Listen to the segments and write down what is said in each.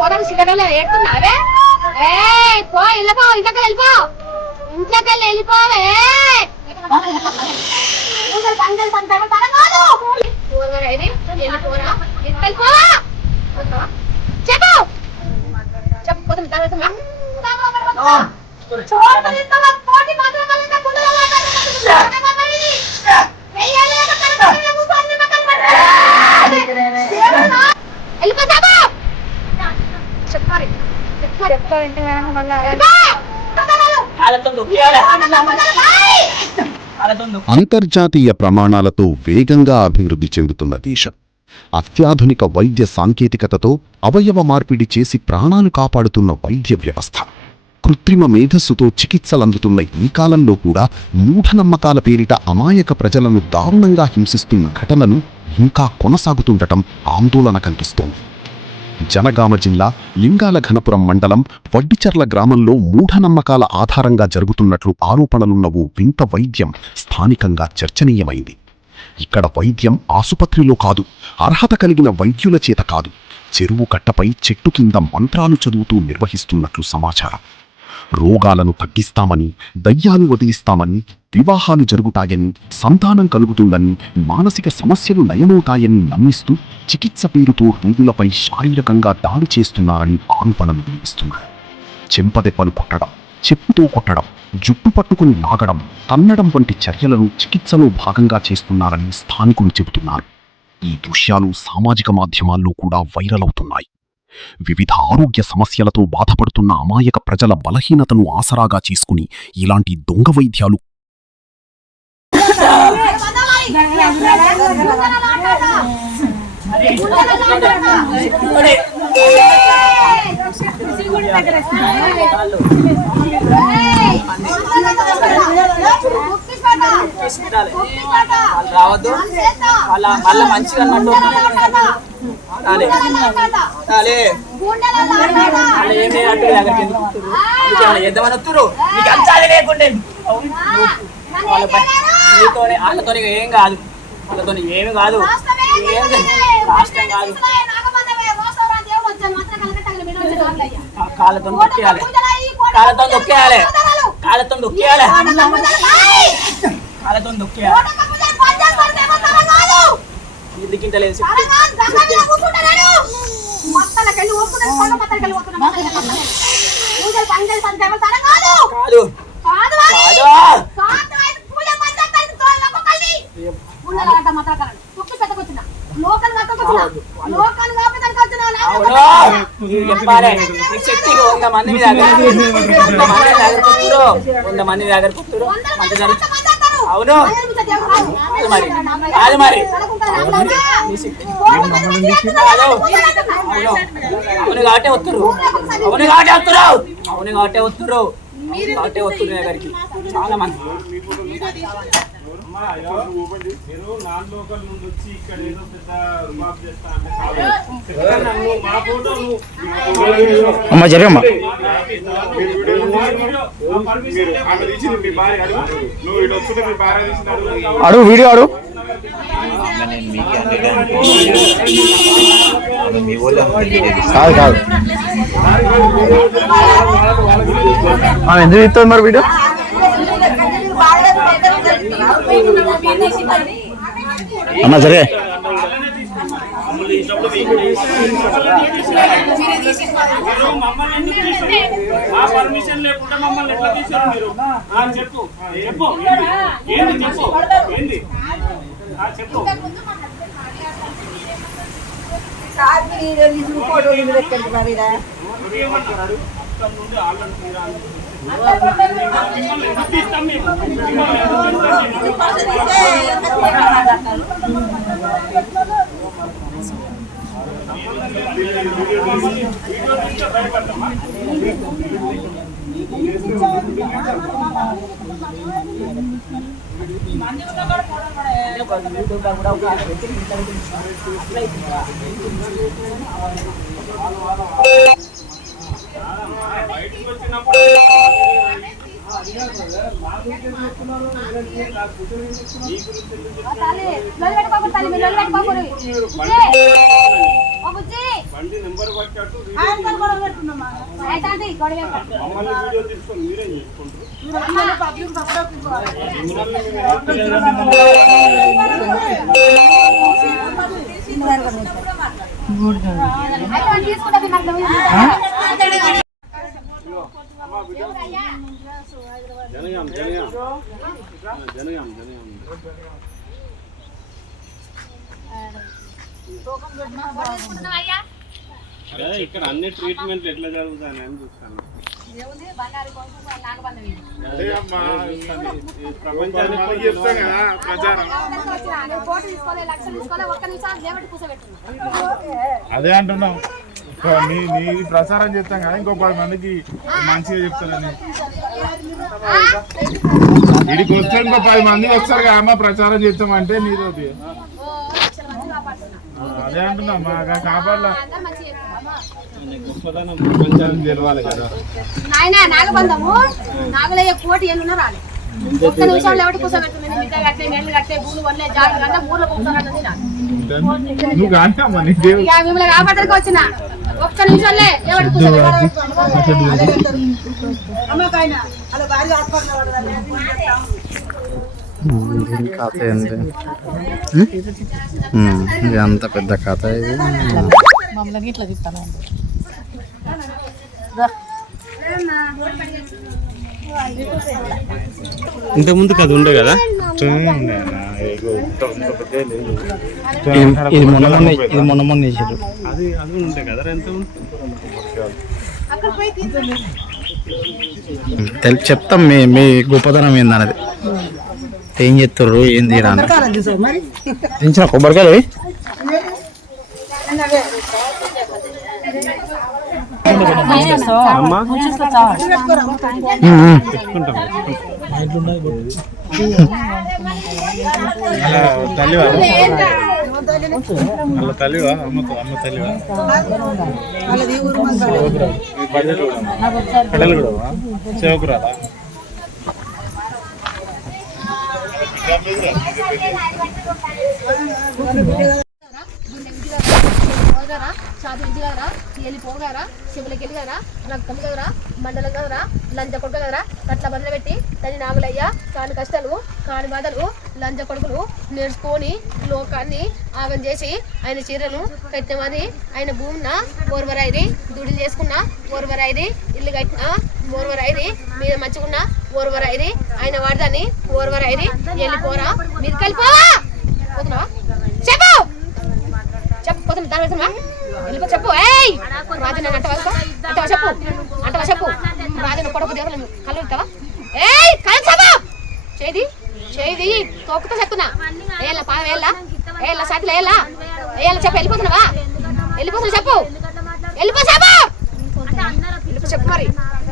పోరాడు సిగరెట్ ఏడుతున్నావే పో వెళ్ళిపో ఇంట్లోకి వెళ్ళిపో ఇంట్లోకి వెళ్ళిపోవే చెప్పు చెప్పు అంతర్జాతీయ ప్రమాణాలతో వేగంగా అభివృద్ధి చెందుతున్న దేశం. అత్యాధునిక వైద్య సాంకేతికతతో అవయవ మార్పిడి చేసి ప్రాణాలు కాపాడుతున్న వైద్య వ్యవస్థ. కృత్రిమ మేధస్సుతో చికిత్సలందుతున్న ఈ కాలంలో కూడా మూఢనమ్మకాల పేరిట అమాయక ప్రజలను దారుణంగా హింసిస్తున్న ఘటనలు ఇంకా కొనసాగుతుండటం ఆందోళన కలిగిస్తోంది. జనగామ జిల్లా లింగాల ఘనపురం మండలం వడ్డిచర్ల గ్రామంలో మూఢనమ్మకాల ఆధారంగా జరుగుతున్నట్లు ఆరోపణలున్న ఓ వింత వైద్యం స్థానికంగా చర్చనీయమైంది. ఇక్కడ వైద్యం ఆసుపత్రిలో కాదు, అర్హత కలిగిన వైద్యుల చేత కాదు, చెరువు కట్టపై చెట్టు కింద మంత్రాలు చదువుతూ నిర్వహిస్తున్నట్లు సమాచారం. రోగాలను తగ్గిస్తామని, దయ్యాలు వదిలిస్తామని, వివాహాలు జరుగుతాయని, సంతానం కలుగుతుందని, మానసిక సమస్యలు నయమవుతాయని నమ్మిస్తూ చికిత్స పేరుతో రోగులపై శారీరకంగా దాడి చేస్తున్నారని ఆరోపణలు వినిపిస్తున్నాయి. చెంపదెబ్బలు కొట్టడం, చెప్పుతో కొట్టడం, జుట్టు పట్టుకుని లాగడం, తన్నడం వంటి చర్యలను చికిత్సలో భాగంగా చేస్తున్నారని స్థానికులు చెబుతున్నారు. ఈ దృశ్యాలు సామాజిక మాధ్యమాల్లో కూడా వైరల్ అవుతున్నాయి. వివిధ ఆరోగ్య సమస్యలతో బాధపడుతున్న అమాయక ప్రజల బలహీనతను ఆసరాగా చేసుకుని ఇలాంటి దొంగ వైద్యాలు రావద్దు మళ్ళీ మంచిగా అన్నట్టు చేద్దామని వస్తురు నీకు అంచాలి లేకుండే వాళ్ళతో ఏం కాదు, వాళ్ళతో ఏమి కాదు, రాష్ట్రం కాదు. కాళ్ళతో దొక్కేయాలి, కాళ్ళతో దొక్కేయాలి, కాళ్ళతో దొక్కేయాలి, కాళ్ళతో దొక్కేయాలి. ఎందుకింటలేదు శక్తికి 100 మంది దగ్గర కూతురు అవును మరి కాదు మరి అవును కాబట్టే వస్తురు, అవును కాబట్టే వస్తురు, అవును కాబట్టే వస్తురు, కాబట్టే వస్తురు దగ్గరికి చాలా మంది. అమ్మా జరగమ్మా అడుగు వీడియో అడుగు కాదు కాదు ఎందుకు ఇస్తుంది మరి వీడియో అన్నా జరిగే పర్మిషన్ లేకుండా మమ్మల్ని ఎట్లా తీసారు మీరు? చెప్పు చెప్పు ఏంది చెప్పు ఏంది చెప్పు. బండి నెంబర్ పట్టాడు ఏటాంటి గొడవ మమ్మల్ని వీడియో తీసుకొని మీరేం చేసుకుంటారు అయితే తీసుకుంటే నాకు జనగాం అదే ఇక్కడ అన్ని ట్రీట్మెంట్ ఎట్లా జరుగుతాయని అని చూస్తాను ప్రపంచానికి చెప్తాం కదా ప్రచారం అదే అంటున్నాం నీ ప్రసారం చెప్తాం కదా ఇంకో 10 మందికి మంచిగా చెప్తారని వీడికి వస్తే ఇంకో 10 మందికి వస్తారు కదా అమ్మ ప్రచారం చేస్తామంటే నీది అదే అంటున్నాం మాకు కాపాడాల గొప్పదనం ప్రపంచానికి తెలవాలి కదా నాయన నాగబంధము నాగులయ్య కోటి ఏళ్ళున్నా రాలే ఒక్క నిమిషంలో ఎవరికి కూర్చోబెట్టుకుని మిగతా కట్టే మేళ్ళు కట్టే భూములు వల్లే జాగ్రత్త కన్నా ఊర్లో కూర్చోబెట్టింది నువ్వు కాంటే అమ్మ నీ దేవుడు ఇక మిమ్మల్ని కాపాడడానికి వచ్చిన ఒక్క నిమిషంలో ఎవరికి కూర్చోబెట్టు కథ ఏంటి ఇది అంత పెద్ద కథ ఇది ఇంత ముందు కథ ఉండే కదా ఇది మొన్న చేసారు అది ఉండే కదా ఎంత చెప్తాం మీ గొప్పతనం ఏందన్నది ఏం చెప్తారు ఏంది దించిన కొబ్బరికాయలు తల్లివా అమ్మ తల్లివా అమ్మ తల్లివా కడలు కూడా సేవకురాలా చాతి ఇంటిగారా వెళ్ళిపోగారా శివులకి వెళ్ళిగారా రక్తం కదరా మండలం కదరా లంచ కొడుకు కదరా అట్లా బదులు పెట్టి తని నాగులయ్య కాని కష్టాలు కాని బాధలు లంచ కొడుకులు నేర్చుకొని లోకాన్ని ఆగం చేసి ఆయన చీరలు కట్టినమని ఆయన భూమిన ఓర్వరైది దుడులు చేసుకున్న ఓర్వరైది ఇల్లు కట్టిన ఓర్వరైది మీద మంచుకున్న ఓర్వరైది ఆయన వాడదాన్ని ఓర్వరైది వెళ్ళిపోరా మీరు కలిపోవా పోతున్నావా చెప్పు చెప్పు పోతున్నా దాని పెడుతున్నా వెళ్ళిపో చెప్పు ఏయ్ రాజు నన్ను అంటవా చెప్పు రాజు కొడుకు దేవుడు కళ్ళు ఇస్తావా ఏయ్ కళ్ళు చెప్పు చేది తోకుతో చెప్తున్నా వేయాల పాద వేయాల సాతిలో వేయాల చెప్పు వెళ్ళిపోతున్నావా చెప్పు వెళ్ళిపో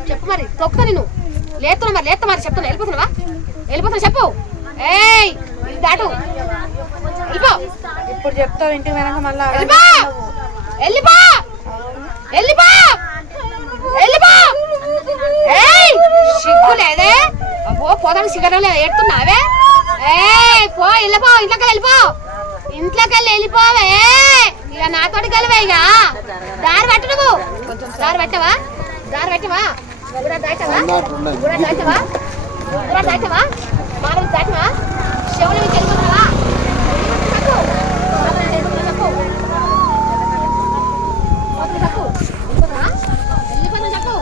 చెప్పు మరి తొక్కుతా నేను లేతున్నా మరి చెప్తున్నా వెళ్ళిపోతున్నా చెప్పు ఏయ్ దాటు వెళ్ళిపో ఇప్పుడు చెప్తావు ఇంటికి వెనక మళ్ళా సిగ్గు లేదే అబ్బో పోదానికి సిగ్గడం లేదా ఎడుతున్నావే పో వెళ్ళిపో ఇంట్లోకి వెళ్ళిపోవే ఇక నాతోటి కలివే ఇక దారి పట్టు నువ్వు దారి పెట్టవా గుర్ర దాటవా మానవులు దాటవా చెవులు